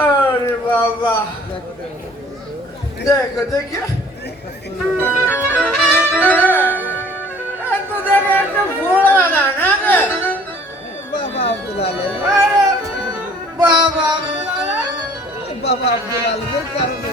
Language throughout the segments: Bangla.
আরে বাবা। দেখো দেখি। এত দেখে একটা ঘোড়া না না? বাবা আব্দুল আলম। বাবা আব্দুল আলমের বাবা আব্দুল আলমের কারণে।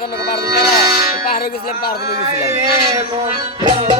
গাদার লোক পাহাড় পাহাড়ে গেছিলাম পাহাড়ে গেছিলাম।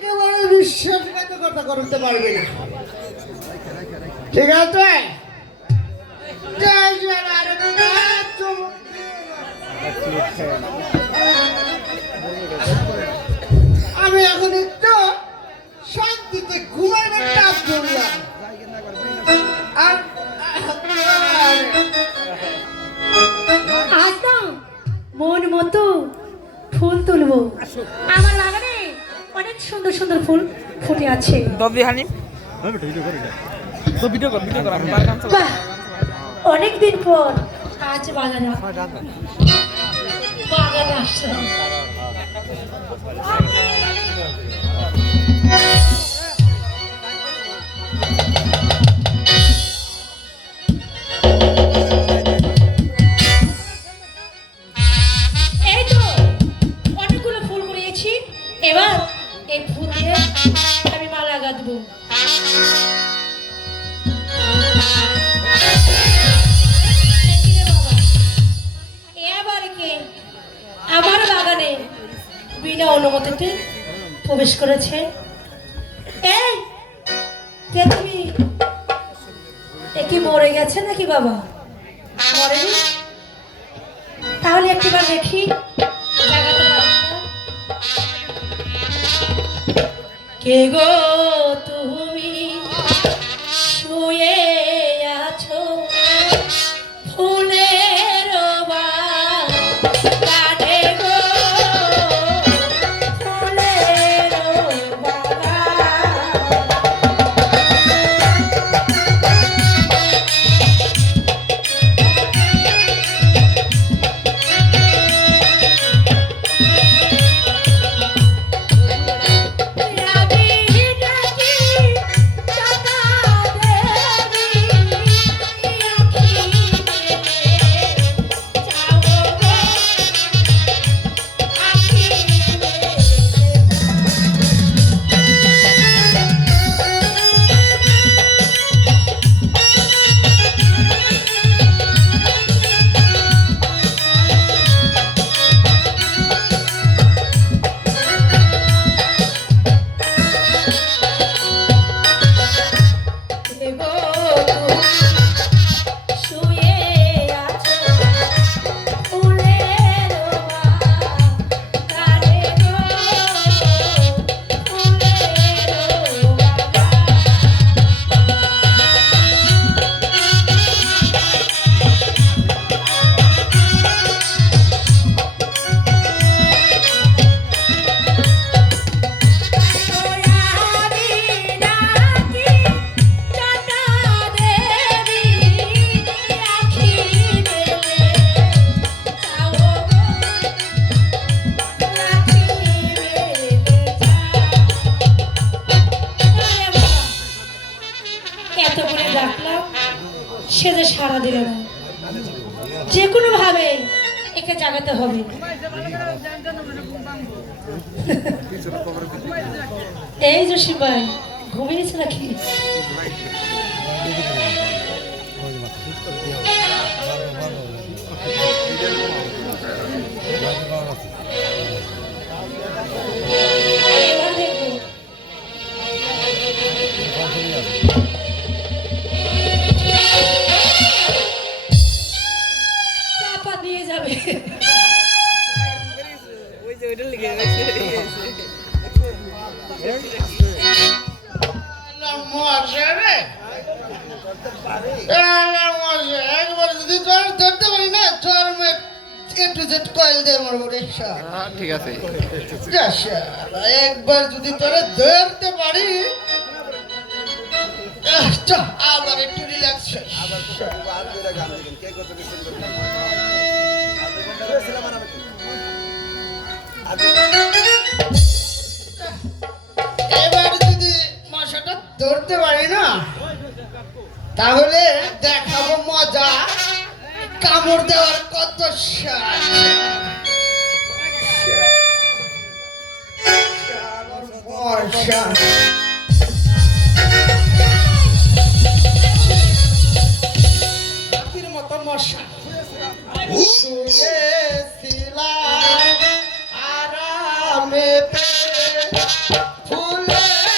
একেবারে বিশ্বাসঘাতকতা করতে পারবি না। ঠিক আছে। আমি এখন একটু শান্তিতে ঘুমাইবার চাপ করলাম। মন মতো ফুল তুলবো। আমার সুন্দর সুন্দর ফুল ফুটে আছে। অনেকদিন পর আজ বাগানে বাগানে আসলাম। করেছে তুমি? এ কি মরে গেছে নাকি বাবা? মরেনি? তাহলে একটিবার দেখি। কে গো তুমি? একে জাগাতে হবে। এই যোশী ভাই ঘুমিয়েছে নাকি? এবার একবার যদি ধরতে পারি না তোর একটু জেট কয়েল দিয়ে মারবো রে ঠিক আছে একবার যদি তোরা ধরতে পারি আবার একটু রিল্যাক্স এবার যদি মশাটা ধরতে পারি না তাহলে দেখাবো মজা। কামড় দেওয়ার কত মশা। মশা শুয়েছিলাম আরামেতে ফুলের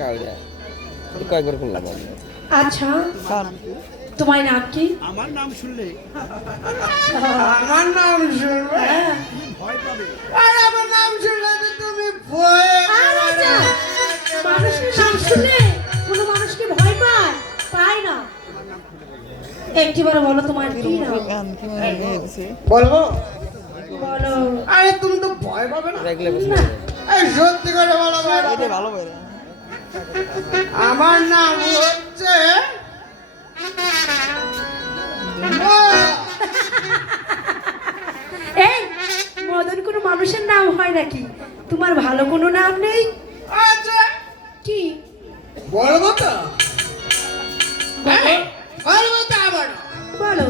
হয়ে কয়েকবার করলাম আচ্ছা তোমার নাম কি? আমার নাম শুনলে। আমার নাম শুনবে হ্যাঁ। ভয় পাবে। আর আমার নাম শুনলে তুমি ভয়ে আচ্ছা, মানুষের নাম শুনলে কোনো মানুষকে ভয় পায়? পায় না। একটিবার বলো তোমার কি নাম? বলব? বলো। আরে তুমি তো ভয় পাবে না? দেখলে। এই সত্যি করে বলো ভয় পাবে না। আমার নাম হচ্ছে এই মদন কোনো মানুষের নাম হয় নাকি? তোমার ভালো কোনো নাম নেই? আচ্ছা। কি? বলব তো আবার বলো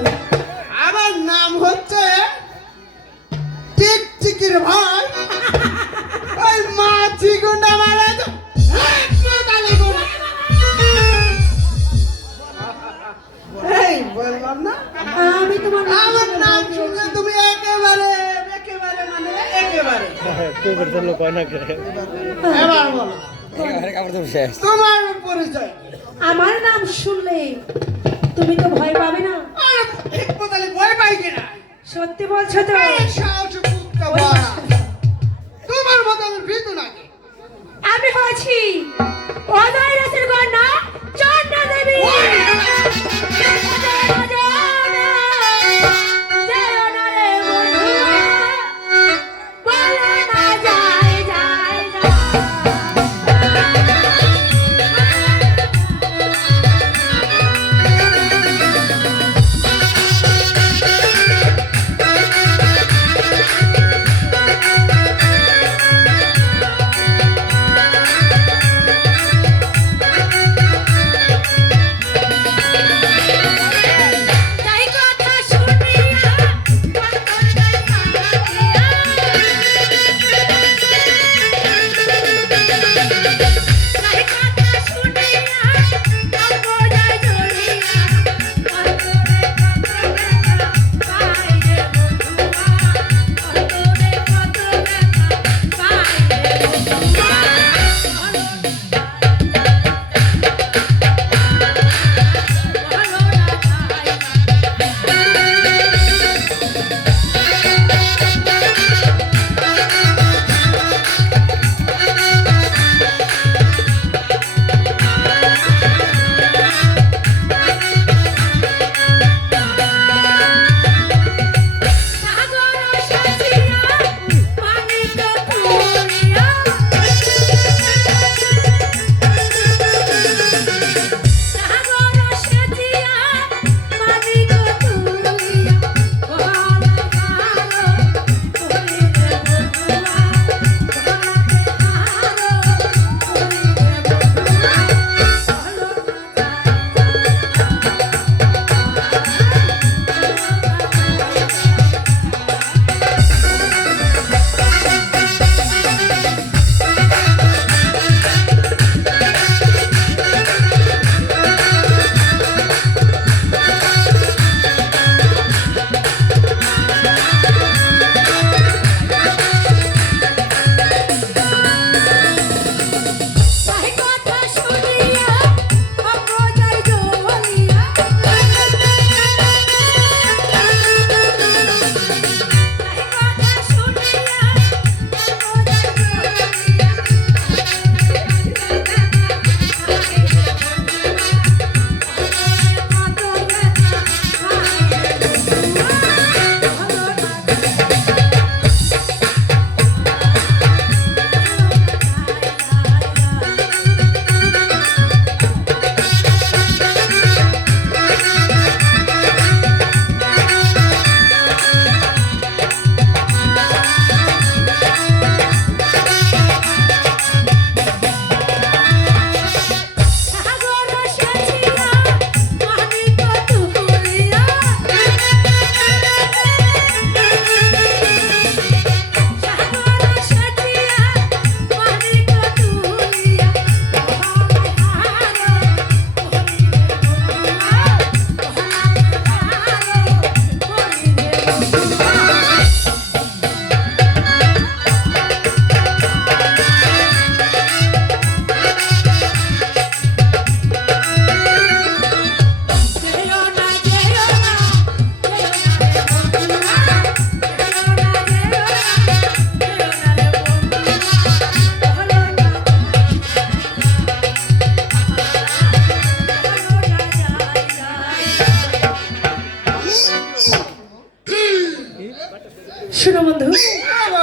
তোমার পরিচয়। আমার নাম শুনলে তুমি তো ভয় পাবে না। ঠিক বদলে ভয় পাই কিনা সত্যি বলছো তো? তোমার মতো আমি ভীতু নাকি? আমি হয়েছি অজয়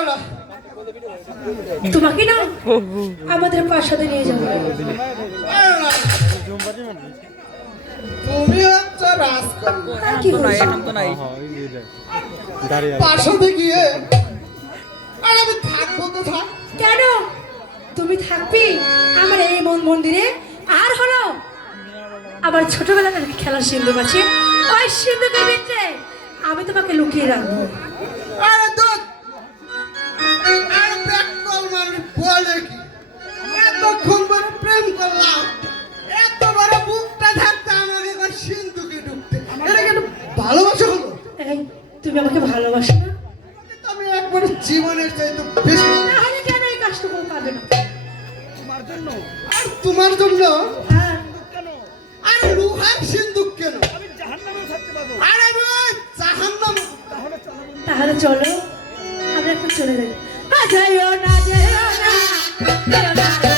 হ্যাঁ, তোমাকে না আমাদের প্রাসাদে নিয়ে যাব। তুমি হচ্ছে রাজকন্যা। আর গিয়ে আর আমি থাকব কোথায়? কেন? তুমি থাকবি আমার এই মন মন্দিরে। আর হলো আমার ছোটবেলার একটা খেলার সিন্ধুক আছে ওই সিন্ধুকের ভিতরে আমি তোমাকে লুকিয়ে রাখব। আরে ব্যাককল মানুষ বলে কি? এতক্ষণ ধরে প্রেম করলাম। এত বড় বুকটা থাকতে আমাকে সিন্ধুকে ঢুকতে। এটা কেন ভালোবাসা হলো? তুমি আমাকে ভালোবাসো না? কিন্তু আমি একবার জীবনের চাইতে বেশি তাহলে কেন এই কাজটা করে পাবে না তোমার জন্য। আর তোমার জন্য? হ্যাঁ। কেন? আর লুহার সিন্ধুক কেন? আমি জাহান্নামেও থাকতে পারব। আর আমি জাহান্নাম তাহলে চলো বন্ধু। তাহলে চলো আমরা এখন চলে যাই। না যাইও না যাইও না যাইও না